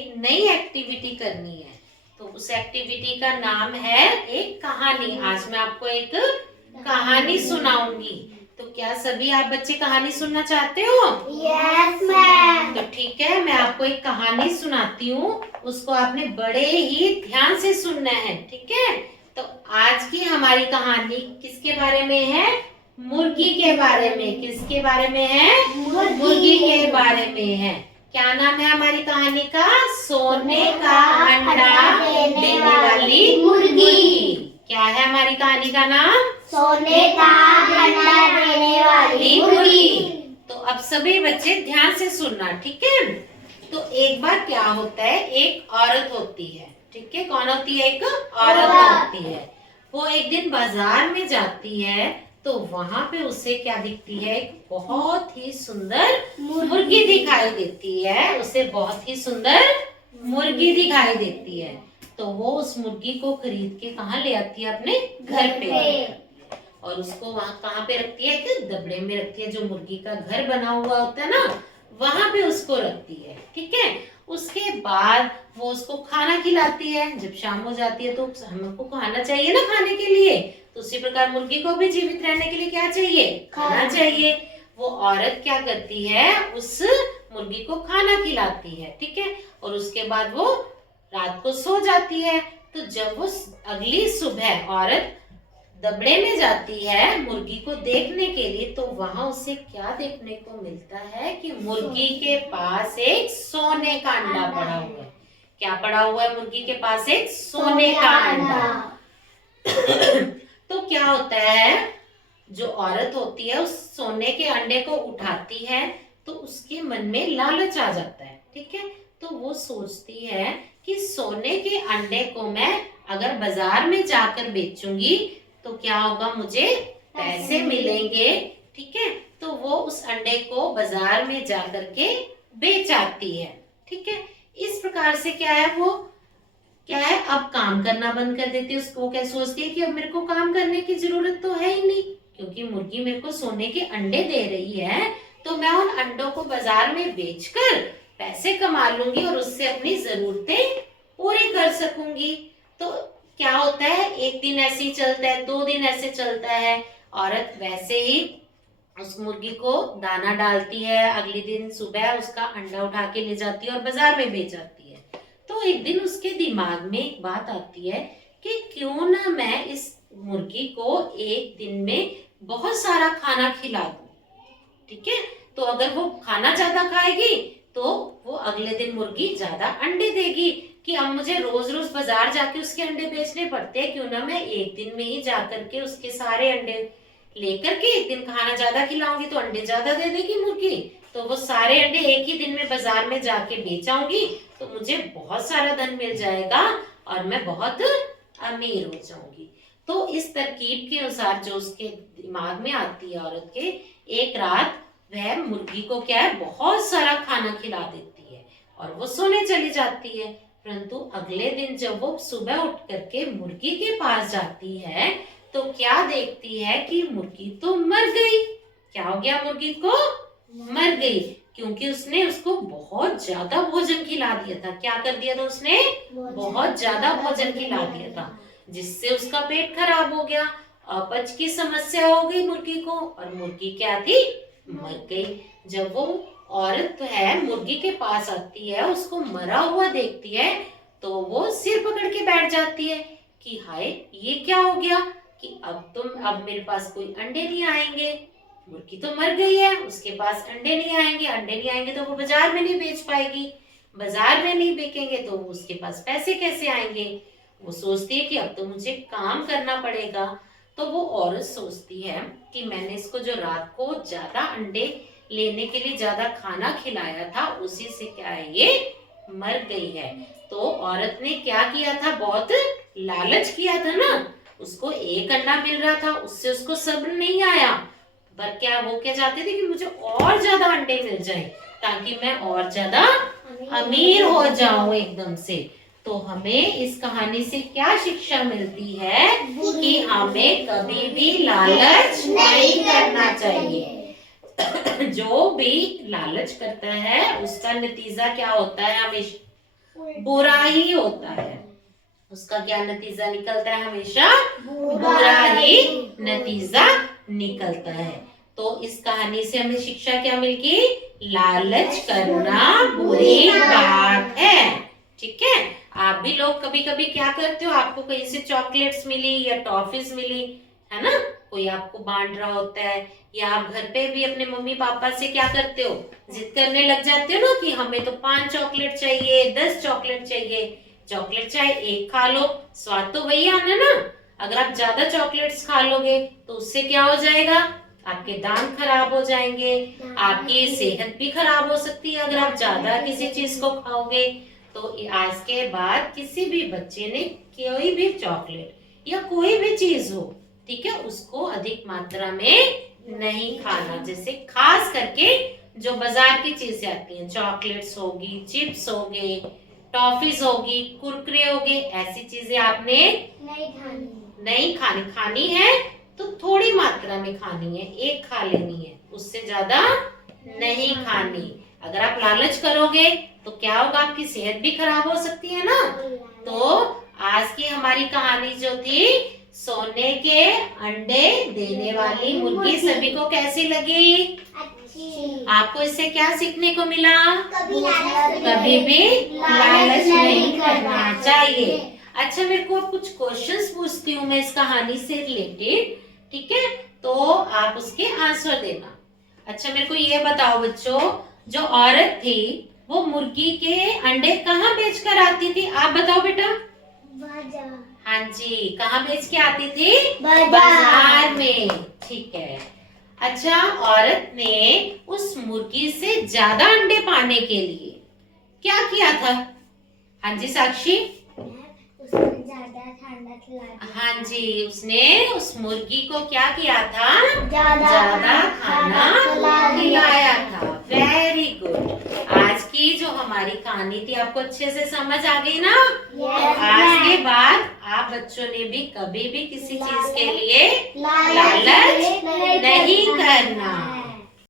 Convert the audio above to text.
एक नई एक्टिविटी करनी है। तो उस एक्टिविटी का नाम है एक कहानी। आज मैं आपको एक कहानी सुनाऊंगी। तो क्या सभी आप बच्चे कहानी सुनना चाहते हो? Yes ma'am. तो ठीक है, मैं आपको एक कहानी सुनाती हूँ, उसको आपने बड़े ही ध्यान से सुनना है, ठीक है? तो आज की हमारी कहानी किसके बारे में है? मुर्गी के बारे में। किसके बारे में है? मुर्गी के बारे में है। क्या नाम है हमारी कहानी का? सोने का अंडा देने वाली मुर्गी। क्या है हमारी कहानी का नाम? सोने का अंडा देने वाली मुर्गी। तो अब सभी बच्चे ध्यान से सुनना, ठीक है? तो एक बार क्या होता है, एक औरत होती है, ठीक है? कौन होती है? एक औरत होती है। वो एक दिन बाजार में जाती है, तो वहां पे उसे क्या दिखती है? एक बहुत ही सुंदर मुर्गी दिखाई देती है। उसे बहुत ही सुंदर मुर्गी दिखाई देती है। तो वो उस मुर्गी को खरीद के कहाँ ले आती है? अपने घर पे। और उसको वहां कहाँ पे रखती है? एक दबड़े में रखती है, जो मुर्गी का घर बना हुआ होता है ना, वहां पे उसको रखती है, ठीक है? उसके बाद वो उसको खाना खिलाती है। जब शाम हो जाती है तो हमको खाना चाहिए ना खाने के लिए, तो उसी प्रकार मुर्गी को भी जीवित रहने के लिए क्या चाहिए? खाना चाहिए। वो औरत क्या करती है? उस मुर्गी को खाना खिलाती है, ठीक है? और उसके बाद वो रात को सो जाती है। तो जब वो अगली सुबह औरत दबड़े में जाती है मुर्गी को देखने के लिए, तो वहां उसे क्या देखने को मिलता है कि मुर्गी के पास एक सोने का अंडा पड़ा हुआ है। क्या पड़ा हुआ है मुर्गी के पास? एक सोने का अंडा। तो क्या होता है, जो औरत होती है उस सोने के अंडे को उठाती है, तो उसके मन में लालच आ जाता है, ठीक है? तो वो सोचती है कि सोने के अंडे को मैं अगर बाजार में जाकर बेचूंगी तो क्या होगा? मुझे पैसे मिलेंगे, ठीक है? तो वो उस अंडे को बाजार में जाकर के बेच आती है, ठीक है? इस प्रकार से क्या है, वो क्या है, अब काम करना बंद कर देती है। उसको क्या सोचती है कि अब मेरे को काम करने की जरूरत तो है ही नहीं, क्योंकि मुर्गी मेरे को सोने के अंडे दे रही है, तो मैं उन अंडों को बाजार में बेचकर पैसे कमा लूंगी और उससे अपनी जरूरतें पूरी कर सकूंगी। तो क्या होता है, एक दिन ऐसे ही चलता है, 2 दिन ऐसे चलता है। औरत वैसे ही उस मुर्गी को दाना डालती है, अगले दिन सुबह उसका अंडा उठा के ले जाती है और बाजार में बेच आती है। तो एक दिन उसके दिमाग में एक बात आती है कि क्यों ना मैं इस मुर्गी को एक दिन में बहुत सारा खाना खिला दूं, ठीक है? तो अगर वो खाना ज्यादा खाएगी तो वो अगले दिन मुर्गी ज्यादा अंडे देगी। कि अब मुझे रोज रोज बाजार जाके उसके अंडे बेचने पड़ते हैं, क्यों ना मैं एक दिन में ही जाकर के उसके सारे अंडे लेकर के, एक दिन खाना ज्यादा खिलाऊंगी तो अंडे ज्यादा दे देगी मुर्गी, तो वो सारे अंडे एक ही दिन में बाजार में जाके बेचाऊंगी, तो मुझे बहुत सारा धन मिल जाएगा और मैं बहुत अमीर हो जाऊंगी। तो इस तरकीब के अनुसार जो उसके दिमाग में आती है औरत के, एक रात वह मुर्गी को क्या है, बहुत सारा खाना खिला देती है और वो सोने चली जाती है। परंतु अगले दिन जब वो सुबह उठ करके मुर्गी के पास जाती है, तो क्या देखती है कि मुर्गी तो मर गई। क्या हो गया? मुर्गी को मर गई, क्योंकि उसने उसको बहुत ज्यादा भोजन खिला दिया था। क्या कर दिया था उसने? बहुत ज्यादा भोजन खिला दिया था, जिससे उसका पेट खराब हो गया, अपच की समस्या हो गई मुर्गी को, और मुर्गी क्या थी? मर गई। जब वो औरत है मुर्गी के पास आती है, उसको मरा हुआ देखती है, तो वो सिर पकड़ के बैठ जाती है कि हाय, ये क्या हो गया कि अब मेरे पास कोई अंडे नहीं आएंगे। मुर्गी तो मर गई है, उसके पास अंडे नहीं आएंगे, अंडे नहीं आएंगे तो वो बाजार में नहीं बेच पाएगी, बाजार में नहीं बेचेंगे तो उसके पास पैसे कैसे आएंगे। वो सोचती है कि अब तो मुझे काम करना पड़ेगा। तो वो औरत सोचती है कि मैंने इसको जो रात को ज्यादा अंडे लेने के लिए ज्यादा खाना खिलाया था, उसी से क्या है, ये मर गई है। तो औरत ने क्या किया था? बहुत लालच किया था ना, उसको एक अंडा मिल रहा था, उससे उसको सब्र नहीं आया, पर क्या वो क्या चाहती थी कि मुझे और ज्यादा अंडे मिल जाए, ताकि मैं और ज्यादा अमीर हो जाऊं एकदम से। तो हमें इस कहानी से क्या शिक्षा मिलती है कि हमें कभी भी लालच नहीं करना चाहिए। जो भी लालच करता है उसका नतीजा क्या होता है? हमेशा बुरा ही होता है। उसका क्या नतीजा निकलता है? हमेशा बुरा ही नतीजा निकलता है। तो इस कहानी से हमें शिक्षा क्या मिल गई? लालच करना बुरी बात है। ठीक है, आप भी लोग कभी कभी क्या करते हो, आपको कहीं से चॉकलेट्स मिली या टॉफीज मिली, है ना, कोई आपको बांट रहा होता है, या आप घर पे भी अपने मम्मी पापा से क्या करते हो, जिद करने लग जाते हो ना कि हमें तो 5 चॉकलेट चाहिए, 10 चॉकलेट चाहिए। चॉकलेट चाहे एक खा लो, स्वाद तो वही आना ना। अगर आप ज्यादा चॉकलेट्स खा लोगे तो उससे क्या हो जाएगा? आपके दांत खराब हो जाएंगे, आपकी सेहत भी खराब हो सकती है अगर आप ज्यादा किसी चीज को खाओगे। तो आज के बाद किसी भी बच्चे ने कोई भी चॉकलेट या कोई भी चीज हो, ठीक है, उसको अधिक मात्रा में नहीं खाना। जैसे खास करके जो बाजार की चीजें आती हैं, चॉकलेट्स होगी, चिप्स होगे, टॉफीज होगी, कुरकुरे होगे, ऐसी चीजें आपने नहीं खानी। खानी है तो थोड़ी मात्रा में खानी है, एक खा लेनी है, उससे ज्यादा नहीं खानी। अगर आप लालच करोगे तो क्या होगा? आपकी सेहत भी खराब हो सकती है ना। तो आज की हमारी कहानी जो थी, सोने के अंडे देने वाली मुर्गी, सभी को कैसी लगी? आपको इससे क्या सीखने को मिला? कभी भी लालच नहीं करना चाहिए। अच्छा, मेरे को कुछ क्वेश्चंस पूछती हूँ मैं इस कहानी से रिलेटेड, ठीक है, तो आप उसके आंसर देना। अच्छा, मेरे को ये बताओ बच्चों, जो औरत थी वो मुर्गी के अंडे कहाँ बेच कर आती थी? आप बताओ बेटा। हाँ जी, कहाँ बेच के आती थी? बाजार में। ठीक है। अच्छा, औरत ने उस मुर्गी से ज्यादा अंडे पाने के लिए क्या किया था? हाँ जी साक्षी। हाँ जी, उसने उस मुर्गी को क्या किया था? ज्यादा खाना खिलाया था। Very good. आज की जो हमारी कहानी थी आपको अच्छे से समझ आ गई ना? आज के बाद आप बच्चों ने भी कभी भी किसी चीज के लिए लालच नहीं करना।